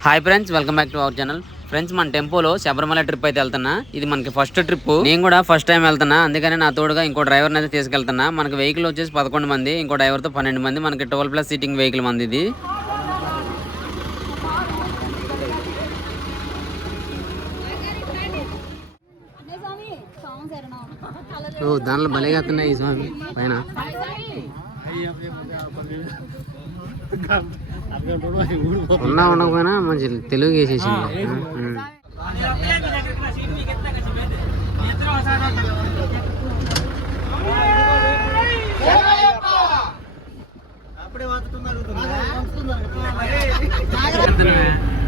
Hi friends welcome back to our channel friends మన టెంపోలో Sabarimala trip అయితే వెళ్తున్నా ఇది మనకి ఫస్ట్ ట్రిప్ నేను కూడా ఫస్ట్ టైం వెళ్తున్నా అందుకని నా తోడుగా ఇంకో డ్రైవర్ అయితే తీసుకెళ్తున్నా మనకి వెహికల్ వచ్చేసి పదకొండు మంది ఇంకో డ్రైవర్తో పన్నెండు మంది మనకి ట్వెల్వ్ ప్లస్ సీటింగ్ వెహికల్ మంది ఇది ఓ దానిలో భలేగా ఈ స్వామి పైన ఉన్నా ఉండకపోయినా మంచి తెలుగు వేసేసింది.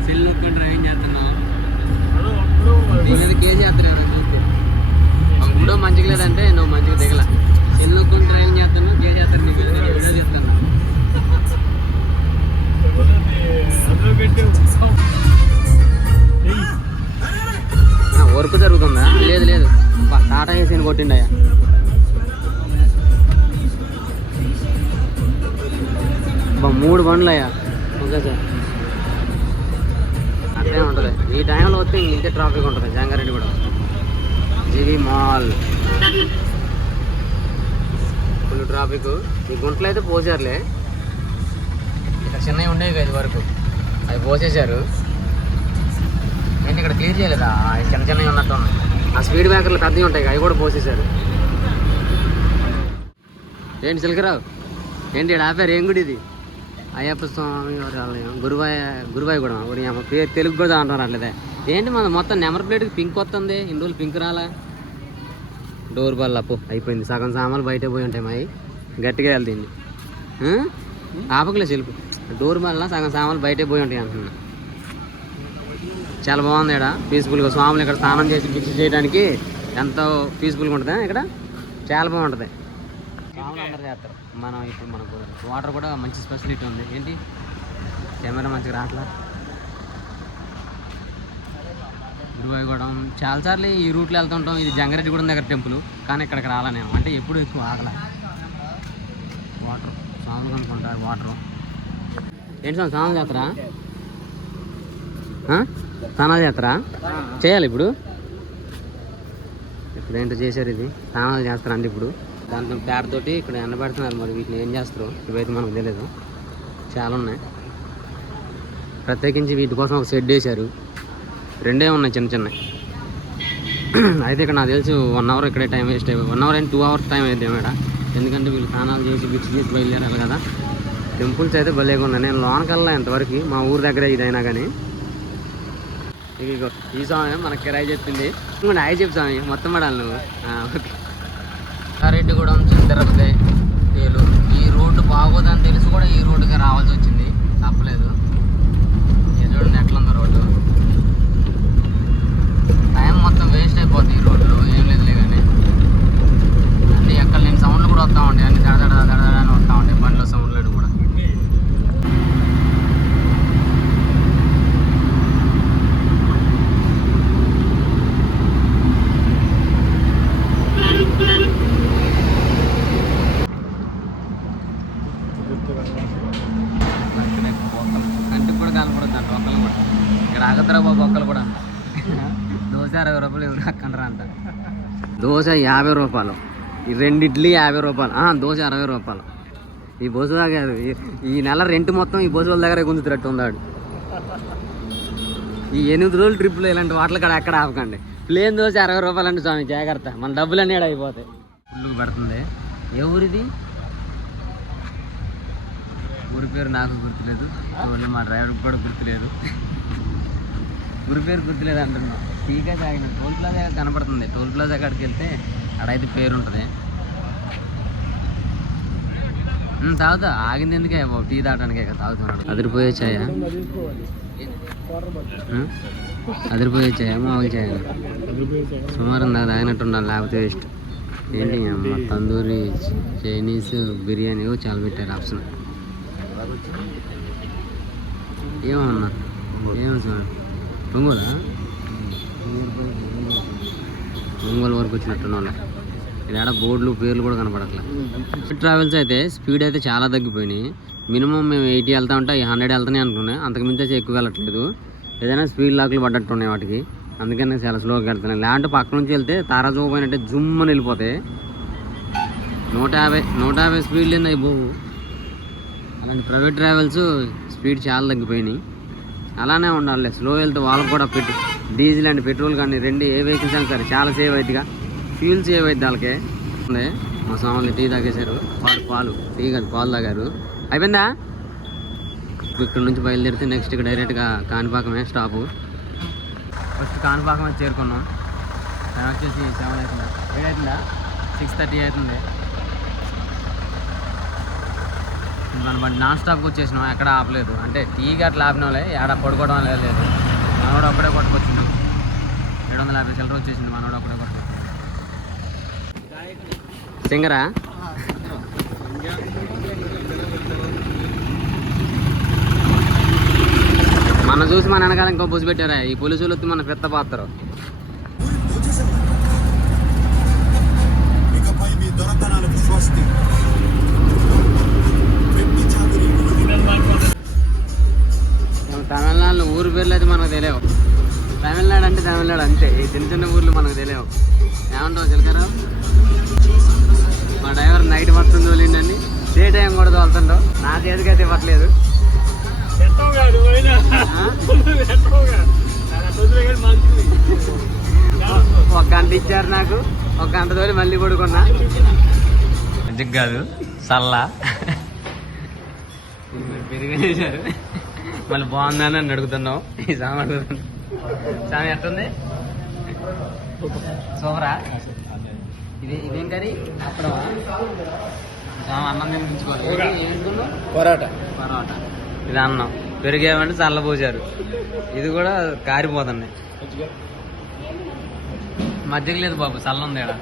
సెల్ డ్రైవింగ్ చేస్తున్నావు దీని ఏం చేస్తున్నావు చూస్తే ఇప్పుడు మంచిగా లేదంటే నువ్వు మంచిగా దిగల. సెల్ డ్రైవింగ్ చేస్తున్నావు కే చేస్తాను నీకు. మూడు బండ్లు అయ్యా ఓకే సార్. అట్లే ఉంటుంది. ఈ టైంలో వస్తే ఇంక ట్రాఫిక్ ఉంటుంది. జంగారెడ్డి కూడా. జీవి మాల్. ఫుల్ ట్రాఫిక్ ఈ గుంటలు అయితే పోసారులే. ఇక్కడ చిన్నవి ఉండేవి కదా ఇది వరకు. అవి పోసేశారు. ఏంటి ఇక్కడ క్లియర్ చేయలేదా? చిన్న చిన్నవి ఉన్నట్టు ఉన్నాయి. ఆ స్పీడ్ బ్రేకర్లు పెద్దవి ఉంటాయి అవి కూడా పోసేశారు. ఏంటి సిల్కరావు ఏంటి ఇక్కడ ఆపారు? ఏం గుడి ఇది? అయ్యప్ప స్వామి వారి ఆలయం గురువాయ గురువాయగూడెం కూడా ఊరి అమ్మ పేరు తెలుగు కూడా అంటారు అట్లేదే ఏంటి మన మొత్తం నెంబర్ ప్లేట్కి పింక్ వస్తుంది ఇన్ని రోజులు పింక్ రాలా? డోర్ బల్ అప్పు అయిపోయింది. సగం సామాన్లు బయట పోయి ఉంటాయి మావి గట్టిగా వెళ్తుంది ఆపకలే చెలుపు డోర్ బల్ల సగం సామాన్లు బయటే పోయి ఉంటాయి అంటున్నా. చాలా బాగుంది ఇక్కడ. పీస్ఫుల్గా స్వాములు ఇక్కడ స్నానం చేసి భిక్ష చేయడానికి ఎంతో పీస్ఫుల్గా ఉంటుంది ఇక్కడ? చాలా బాగుంటుంది. స్వాములు అందరూ చేస్తారు. మనం ఇప్పుడు మనకు వాటర్ కూడా మంచి స్పెషలిటీ ఉంది. ఏంటి? కెమెరా మంచిగా రావట్లా? గురువాయిగూడెం చాలాసార్లు ఈ రూట్లో వెళ్తుంటాం ఇది జంగారెడ్డిగూడెం దగ్గర టెంపుల్. కానీ ఇక్కడికి రాలా నేను. అంటే ఎప్పుడు ఎక్కువ ఆగల. వాటర్ స్వాములు కనుక్కుంటారు వాటర్ ఏంటి స్వామి స్నానం చేస్తారా? స్నానాలు చేస్తారా? చేయాలి ఇప్పుడు. ఇప్పుడు ఏంటో చేశారు ఇది. స్నానాలు చేస్తారండి ఇప్పుడు? దాంట్లో పేడతోటి ఇక్కడ ఎండబెడుతున్నారు మరి వీటిని ఏం చేస్తారో? ఇవైతే మనకు తెలియదు చాలా ఉన్నాయి. ప్రత్యేకించి వీటి కోసం ఒక షెడ్ వేశారు. రెండే ఉన్నాయి చిన్న చిన్నవి. అయితే ఇక్కడ నాకు తెలిసి వన్ అవర్ ఇక్కడే టైం వేస్ట్ అయిపోయి one hour and two hours time అయితే మేడం. ఎందుకంటే వీళ్ళు స్నానాలు చేసి బిక్స్ చేసి బయలుదేరాలి కదా. టెంపుల్స్ అయితే భలేగా ఉన్నాయి. నేను లోనకి ఇంతవరకు. మా ఊరు దగ్గర ఇదైనా కానీ. ఈ స్వామి మనకి కిరాయి చెప్పింది. ఇంకోటి ఆయన చెప్పు స్వామి. మొత్తం పడాలి నువ్వు. ఓకే. రెడ్డిగూడెం తిరుపతి ఏలూరు ఈ రోడ్డు బాగోదని తెలిసి కూడా ఈ రోడ్డుకి రావాల్సి వచ్చింది. తప్పలేదు. ఇది చూడండి ఎట్లా ఉందో రోడ్డు టైం మొత్తం వేస్ట్ అయిపోతుంది ఈ రోడ్లో ఏం లేదులే కానీ అన్ని ఎక్కడ లేని సౌండ్లు కూడా వస్తూ ఉంటాయి అన్ని దడ దడ దడ దడ అని వస్తూ ఉంటాయి బండ్ల సౌండ్లు కూడా కంటికి కూడా అంట కూడా. ఇక్కడ ఆగుతారా బాబు కూడా అంట. దోశ అరవై రూపాయలు ఎవరు అక్కడరా అంట. దోశ యాభై రూపాయలు. ఈ రెండు ఇడ్లీ యాభై రూపాయలు. ఆ, దోశ అరవై రూపాయలు. ఈ బస్సు కాదు ఈ- ఈ నెల రెంట్ మొత్తం ఈ బస్సు దగ్గర గుంజుతున్నట్టు ఉన్నాడు ఈ ఎనిమిది రోజులు ట్రిప్లో ఇలాంటి వాటలు కూడా ఎక్కడ ఆపకండి. ప్లేన్ దోశ అరవై రూపాయలు అంటే స్వామి జాగ్రత్త. మన డబ్బులు అనేది అయిపోతాయి. ఫుల్గా పెడుతుంది. ఎవరిది? ఊరి పేరు నాకు గుర్తులేదు. ఓన్లీ మా డ్రైవర్కి కూడా గుర్తులేదు. ఊరి పేరు గుర్తులేదు అంటున్నా. టీకా తాగిన టోల్ ప్లాజా కనపడుతుంది. టోల్ ప్లాజా కాడికి వెళ్తే అడైతే పేరు ఉంటుంది. ఉమ్, తాగుతా. ఆగింది ఎందుకే? బాబు టీ తాగడానికే తాగుతున్నాడు అదిరిపోయే చాయ అదిరిపోయే చాయ మామూలు చాయ సుమారు ఇందాక తాగినట్టు ఉండాలి లేకపోతే వేస్ట్. ఏంటి అమ్మ? తందూరి చైనీస్ బిర్యానీ. చాలా పెట్టారు. ఆప్షన్. ఏమన్నా ఏమో సార్ ఒంగోలా? ఒంగోలు వరకు వచ్చినట్టున్నా ఇది ఆడ బోర్డులు పేర్లు కూడా కనపడట్లేదు ట్రావెల్స్ అయితే స్పీడ్ అయితే చాలా తగ్గిపోయినాయి. మినిమం మేము ఎయిటీ వెళ్తా ఉంటే హండ్రెడ్ వెళ్తానే అనుకున్నాం. అంతకు మించి అయితే ఎక్కువ వెళ్ళట్లేదు. ఏదైనా స్పీడ్ లాక్లు పడ్డట్టు ఉన్నాయి వాటికి. అందుకని చాలా స్లోగా వెళ్తున్నాయి. లేదంటే పక్క నుంచి వెళ్తే తారా చూపోయినట్టే జుమ్ అని వెళ్ళిపోతాయి. నూట యాభై నూట యాభై స్పీడ్ లేదు అయిపోవు. అలాంటి ప్రైవేట్ ట్రావెల్స్ స్పీడ్ చాలా తగ్గిపోయినాయి. అలానే ఉండాలి స్లో వెళ్తే వాళ్ళకి కూడా పెట్టి డీజిల్ అండ్ పెట్రోల్ కానీ రెండు ఏ వెహికల్స్ అయినా సరే చాలా సేవ్ అవుతుందిగా ఫ్యూల్ సేవ్ అవుతుంది వాళ్ళకి. మా సామాన్లు టీ తాగేశారు. వాడు పాలు టీ కాదు పాలు తాగారు. అయిపోయిందా? ఇక్కడ నుంచి బయలుదేరితే నెక్స్ట్ ఇక్కడ డైరెక్ట్గా కాణిపాకమే స్టాపు ఫస్ట్ కాణిపాకమే చేరుకున్నాం. టైం వచ్చేసి సెవెన్ అవుతుందా ఎయిట్ అవుతుందా సిక్స్ థర్టీ అవుతుంది. మన బండి నాన్ స్టాప్కి వచ్చేసినాం ఎక్కడ ఆపలేదు. అంటే టీ అట్లా ఆపినోలే వాళ్ళే ఏడ పడుకోవడం లేదు. మనోడు అప్పుడే కొట్టుకొచ్చినాం ఏడు వందల యాభై చిల్లర వచ్చేసింది మనోడు అప్పుడే కొట్టుకొచ్చి సింగరా? మన చూసి మన వెనకాల ఇంకో బుసి పెట్టారా? ఈ పులుసులు వచ్చి మన పెద్ద పాత్ర. దొరకనాలకు స్వస్తి తమిళనాడులో ఊరు పేర్లు అయితే మనకు తెలియవు. తమిళనాడు అంటే తమిళనాడు అంతే. ఈ చిన్న చిన్న ఊర్లు మనకు తెలియవు. ఏమంటావు చిలకరా మా డ్రైవర్ నైట్ మొత్తం తోలిండండి డే టైం కూడా తోలుతుండో నా చేతికైతే ఇవ్వట్లేదు. ఆ? ఒక గంట ఇచ్చారు నాకు. ఒక గంట తోలి మళ్ళీ పడుకున్నా. మంచిగా కాదు. సల్లా. పెరిగేసారు మళ్ళీ బాగుందని అని అడుగుతున్నావు. ఈ సామె అడుగుతున్నావు సామె ఎట్టుంది? సూపరా? ఇది ఇదేం కర్రీ? సామె అన్నం తినిపించుకోవాలి. పరాట. పరోటా. ఇది అన్నం. పెరిగేమంటే చల్లబోసారు. ఇది కూడా కారిపోతుంది. మజ్జిగ లేదు బాబు చల్ల ఉంది ఇక్కడ.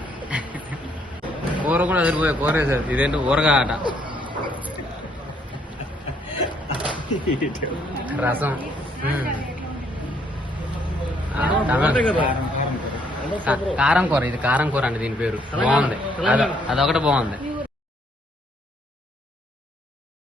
కూర కూడా ఎదిరిపోయా కూర వేసారు. ఇదేంటి? ఊరగా ఆట. రసం. కారం కూర. ఇది కారం కూర అండి దీని పేరు. బాగుంది. అద- అదొకటి బాగుంది.